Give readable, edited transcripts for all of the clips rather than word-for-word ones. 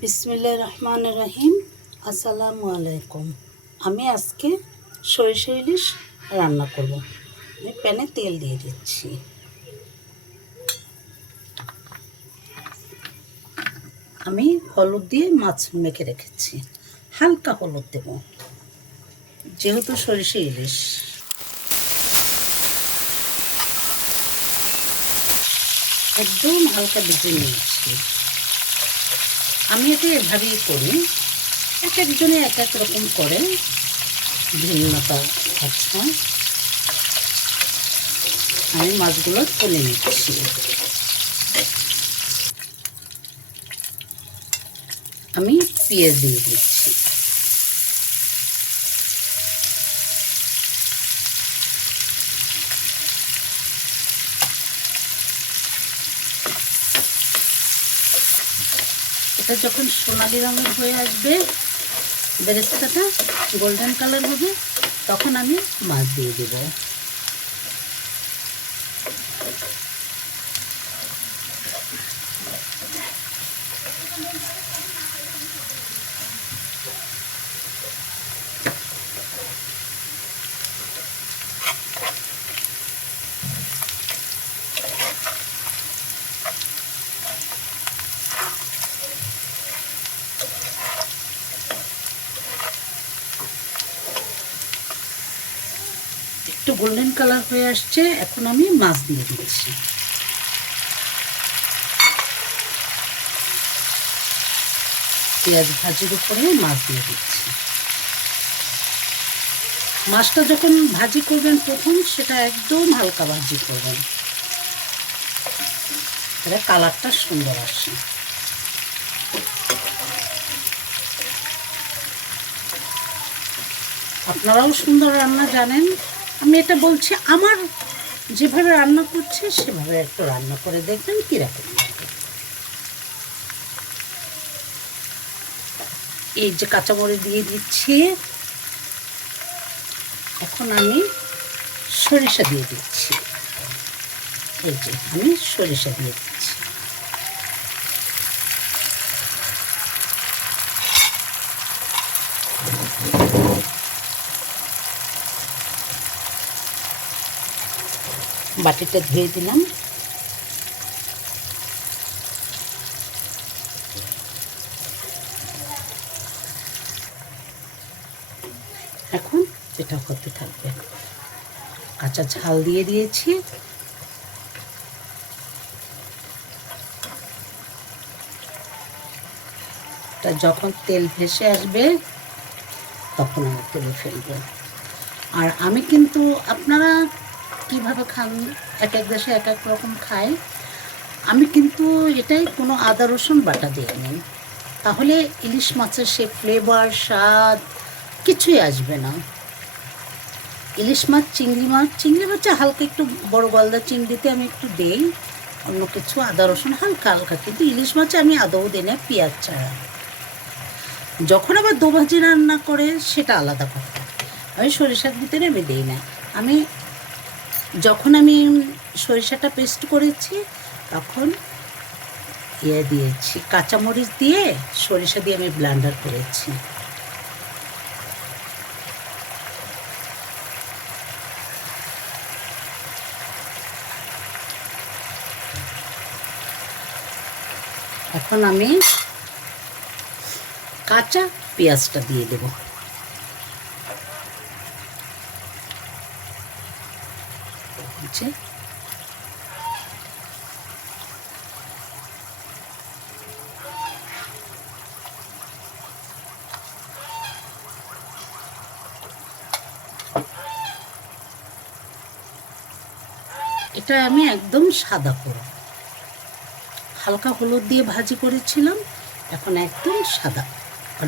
বিসমিল্লাহির রহমানির রহিম। আসসালামু আলাইকুম। আমি আজকে সরিষা ইলিশ রান্না করব। আমি প্যানে তেল দিয়ে দিচ্ছি। আমি হলুদ দিয়ে মাছ মেখে রেখেছি, হালকা হলুদ দেব যেহেতু সরিষা ইলিশ। একদম হালকা ভেজে নিয়েছি। আমি এটা এভাবেই করি, এক একজনে এক এক রকম করে, ভিন্নতা আছে। আমি মাছগুলো তুলে নিচ্ছি। আমি পেঁয়াজ দিয়ে দিচ্ছি। এটা যখন সোনালি রঙের হয়ে আসবে, বেরেস্তাটা গোল্ডেন কালার হবে, তখন আমি মাছ দিয়ে দেব। একটু গোল্ডেন কালার হয়ে আসছে, এখন আমি মাছ দিয়ে দিচ্ছি। পেঁয়াজ ভাজির উপরে মাছ দিয়ে দিচ্ছি। মাছটা যখন ভাজি করবেন প্রথম, সেটা একদম হালকা ভাজি করবেন, তাহলে কালারটা সুন্দর আসে। আপনারাও সুন্দর রান্না জানেন, আমি এটা বলছি আমার যেভাবে রান্না করছি সেভাবে একটু রান্না করে দেখবেন কীরকম লাগে। এই যে কাঁচামরিচ দিয়ে দিচ্ছি, এখন আমি সরিষা দিয়ে দিচ্ছি। এই যে আমি সরিষা দিয়ে দিচ্ছি। বাটিটা ধুয়ে দিলাম। এখন এটা হতে থাকবে। কাঁচা ঝাল দিয়ে দিয়েছি। তা যখন তেল ভেসে আসবে তখন আমি তুলে ফেলবো। আর আমি কিন্তু, আপনারা কিভাবে খান, এক এক দেশে এক এক রকম খায়, আমি কিন্তু এটাই কোনো আদা রসুন বাটা দিয়ে নিই, তাহলে ইলিশ মাছের সে ফ্লেভার, স্বাদ কিছুই আসবে না। ইলিশ মাছ, চিংড়ি মাছে হালকা একটু বড় গলদা চিংড়িতে আমি একটু দেই, অন্য কিছু আদা রসুন হালকা হালকা, কিন্তু ইলিশ মাছে আমি আদৌ দিই না, পেঁয়াজ ছাড়া। যখন আবার দোভাজি রান্না করে সেটা আলাদা কথা, আমি সরিষার ভিতরে আমি দিই না। আমি যখন আমি সরিষাটা পেস্ট করেছি তখন দিয়েছি, কাঁচামরিচ দিয়ে সরিষা দিয়ে আমি ব্লেন্ডার করেছি। এখন আমি কাঁচা পেঁয়াজটা দিয়ে দেব। এটা আমি একদম সাদা করব, হালকা হলুদ দিয়ে ভাজি করেছিলাম, এখন একদম সাদা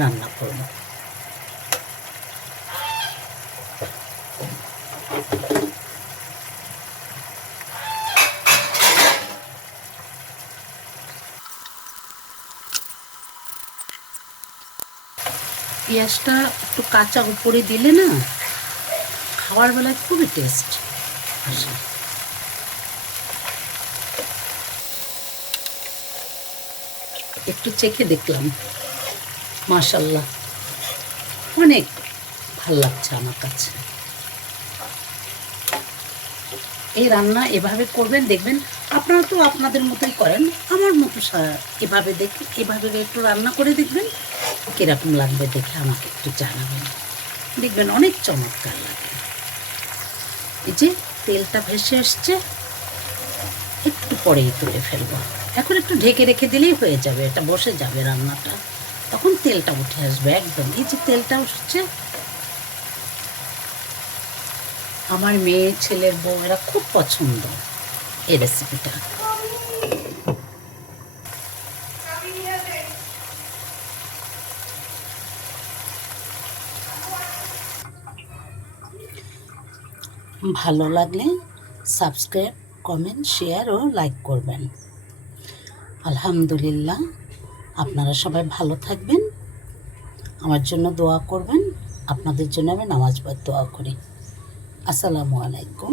রান্না করব। পেঁয়াজটা একটু কাঁচা উপরে দিলে না, খাওয়ার বেলায় খুবই টেস্ট আসে। একটু চেখে দেখলাম, মাশাল্লাহ অনেক ভাল লাগছে আমার কাছে। এই রান্না এভাবে করবেন, দেখবেন আপনারা তো আপনাদের মতোই করেন, আমার মতো এভাবে এভাবে একটু রান্না করে দেখবেন কীরকম লাগবে, দেখে আমাকে একটু জানাবেন, দেখবেন অনেক চমৎকার লাগে। এই যে তেলটা ভেসে আসছে, একটু পরেই তুলে ফেলবো। এখন একটু ঢেকে রেখে দিলেই হয়ে যাবে, এটা বসে যাবে রান্নাটা, তখন তেলটা উঠে আসবে একদম। এই যে তেলটা উঠছে, আমার মেয়ে, ছেলের বউ এরা খুব পছন্দ এই রেসিপিটা। ভালো লাগলে সাবস্ক্রাইব, কমেন্ট, শেয়ার ও লাইক করবেন। আলহামদুলিল্লাহ, আপনারা সবাই ভালো থাকবেন, আমার জন্য দোয়া করবেন। আপনাদের জন্য আমি নামাজ পড়ে দোয়া করি। আসসালামু আলাইকুম।